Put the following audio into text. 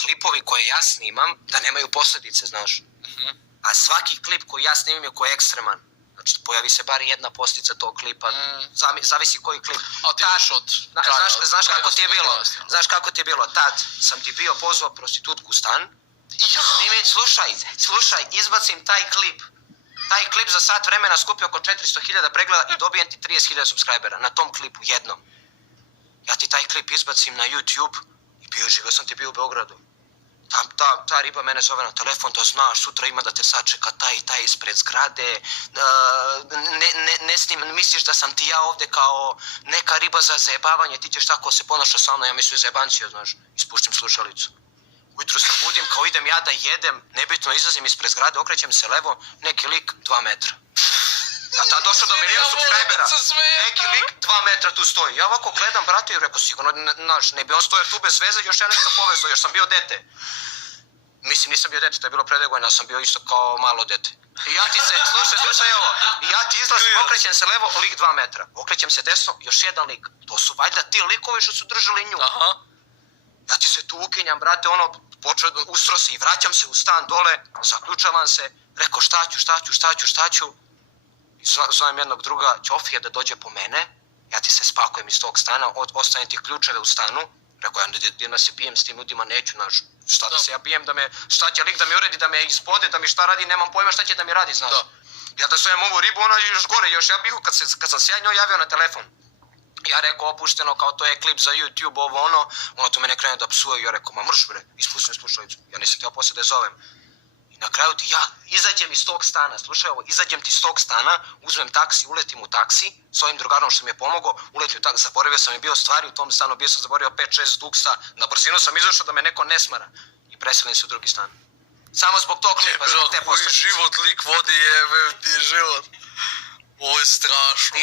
klipovi koje ja snimam, da nemaju posljedice, znaš. A svaki klip koji ja snimim je koji je ekstreman. Znači, pojavi se bar jedna posljedica tog klipa, zavisi koji klip. A ti ideš od kraja, Znaš kako ti je bilo? Znaš kako ti je bilo? Tad sam ti bio pozvao prostitutku u stan. Slušaj, izbacim taj klip. Taj klip za sat vremena skupio oko 400.000 pregleda i dobijem ti 30.000 subscribera na tom klipu jednom. Ja ti taj klip izbacim na YouTube i živio sam ti bio u Beogradu. Ta riba mene zove na telefon da znaš, sutra ima da te sačeka taj i taj ispred zgrade. Ne snim, misliš da sam ti ja ovdje kao neka riba za zajebavanje, ti ćeš tako se ponaša sa mnom, ja mislim zajebancio, znaš, ispuštim slušalicu. Ujutru se budim, kao idem ja da jedem, nebitno izlazim ispred zgrade, okrećem se levo, neki lik 2 metra. Ja tad došao do milijon subscribera, neki lik 2 metra tu stoji. Ja ovako gledam, brate, i rekao sigurno, ne bi on stojao tu bez veze, još ja nešto povezao, još sam bio dete. Mislim, nisam bio dete, to je bilo predegojno, ja sam bio isto kao malo dete. I ja ti se, slušaj ovo, i ja ti izlazim, okrećem se levo, lik 2 metra. Okrećem se desno, još jedan lik. To su valjda ti likovi što su držali nju. Ja ti se tu ukinjam, brate, ustro se i vraćam se u stan dole, zaključavam se, rekao šta ću. I zovem jednog druga Ćofija da dođe po mene, ja ti se spakujem iz tog stana, ostavim ti ključeve u stanu, rekao ja da se bijem s tim ljudima, neću, znaš, šta da se ja bijem, šta će lik da mi uredi, da me ispode, da mi šta radi, nemam pojma šta će da mi radi, znaš. Ja da zovem ovu ribu, ona još gore, još ja bih, kad sam se ja njoj javio na telefon, ja rekao opušteno kao to je klip za YouTube, ovo ono, ona to mene krene da psuje, ja rekao ma mrš bre, ispustim slušalicu, ja nisam htio poslije da je zovem. Na kraju ti ja izađem iz tog stana, slušaj ovo, izađem ti iz tog stana, uzmem taksi, uletim u taksi, s ovim drugarom što mi je pomogao, uletim u taksi, zaboravio sam je bio stvari u tom stanu, bio sam zaboravio 5-6 duksa, na brzinu sam izašao da me neko ne smara i preselim se u drugi stan. Samo zbog tog klipa, zbog te posljedice. Život lik vodi, jebe ti život. Ovo je strašno.